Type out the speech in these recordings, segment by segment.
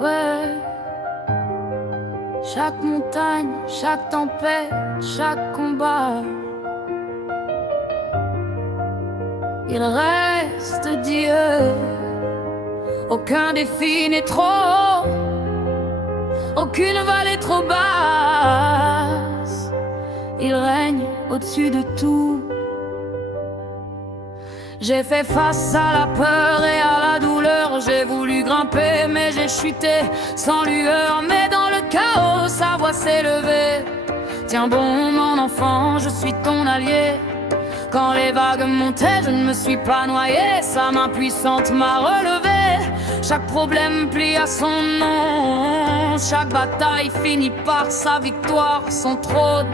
Ouais, chaque montagne, chaque tempête, chaque combat, il reste Dieu. Aucun défi n'est trop, aucune vallée trop basse. Il règne au-dessus de tout. J'ai fait face à la peur et à la douleur. J'ai voulu grimper mais j'ai chuté sans lueur. Mais dans le chaos sa voix s'est levée. Tiens bon mon enfant, je suis ton allié. Quand les vagues montaient, je ne me suis pas noyé. Sa main puissante m'a relevé. Chaque problème plie à son nom. Chaque bataille finit par sa victoire, son trône.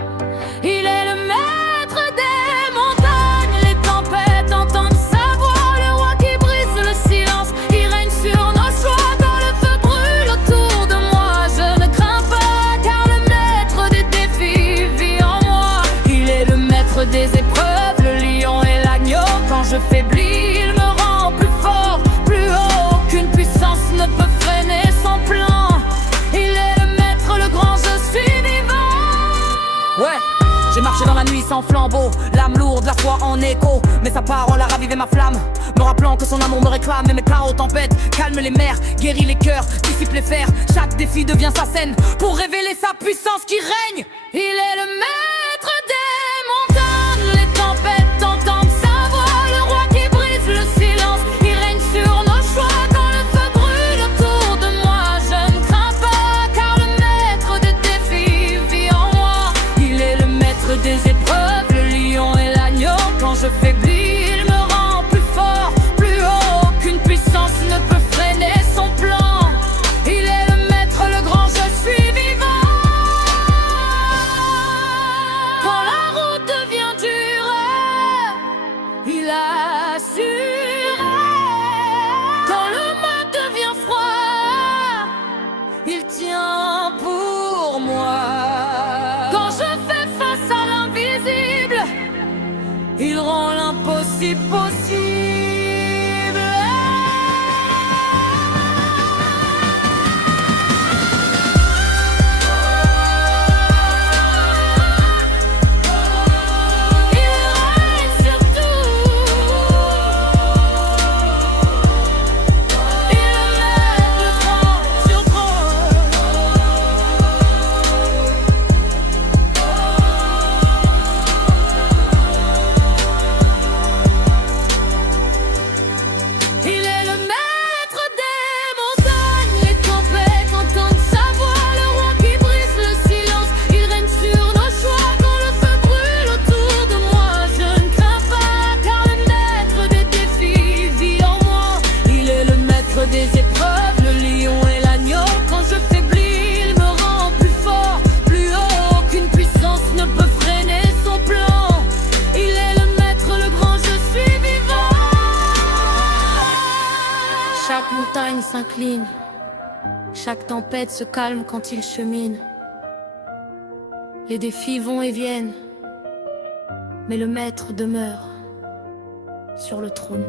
Il est le maître des montagnes. Les tempêtes entendent sa voix. Le roi qui brise le silence. Il règne sur nos choix. Quand le feu brûle autour de moi, je ne crains pas, car le maître des défis vit en moi. Il est le maître des épreuves, le lion et l'agneau. Quand je faiblis, il me rend plus fort, plus haut. Aucune puissance ne peut freiner son plan. Il est le maître, le grand, je suis vivant. Ouais, j'ai marché dans la nuit sans flambeau, l'âme lourde, la foi en écho. Mais sa parole a ravivé ma flamme, me rappelant que son amour me réclame. Et mes chaos tempêtes calme les mers, guérit les cœurs, dissipe les fers. Chaque défi devient sa scène pour révéler sa puissance qui règne. Il est le maître des montagnes. Les tempêtes entendent sa voix. Le roi qui brise le silence. Il règne sur nos choix. Quand le feu brûle autour de moi, je ne crains pas, car le maître des défis vit en moi. Il est le maître des épreuves, le lion et l'agneau. Quand je faiblis, il me rend plus fort, plus haut. Aucune puissance ne peut freiner son plan. Il est le maître, le grand, je suis vivant. Quand la route devient dure, il assure. Quand le monde devient froid, il tient pour moi. Quand je fais face à l'invisible, il rend l'impossible possible. Il règne sur tout. Il met le trône sur trône. Il est le maître des montagnes. Les tempêtes entendent sa voix. Le roi qui brise le silence. Il règne sur nos choix. Quand le feu brûle autour de moi, je ne crains pas, car le maître des défis vit en moi. Il est le maître des épreuves, le lion et l'agneau. Quand je faiblis, il me rend plus fort, plus haut. Aucune puissance ne peut freiner son plan. Il est le maître, le grand, je suis vivant. Chaque montagne s'incline, chaque tempête se calme quand il chemine. Les défis vont et viennent, mais le maître demeure sur le trône.